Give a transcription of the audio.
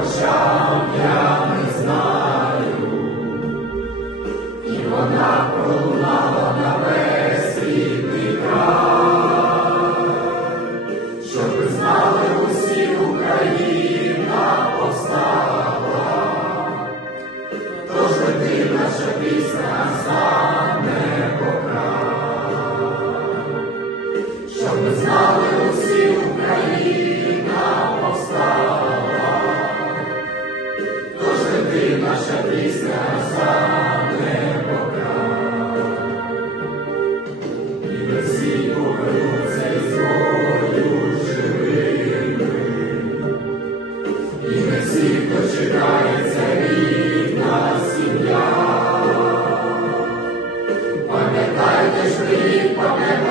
我向阳 всіх дочекається рідна. Пам'ятайте ж ви, пам'ятайте.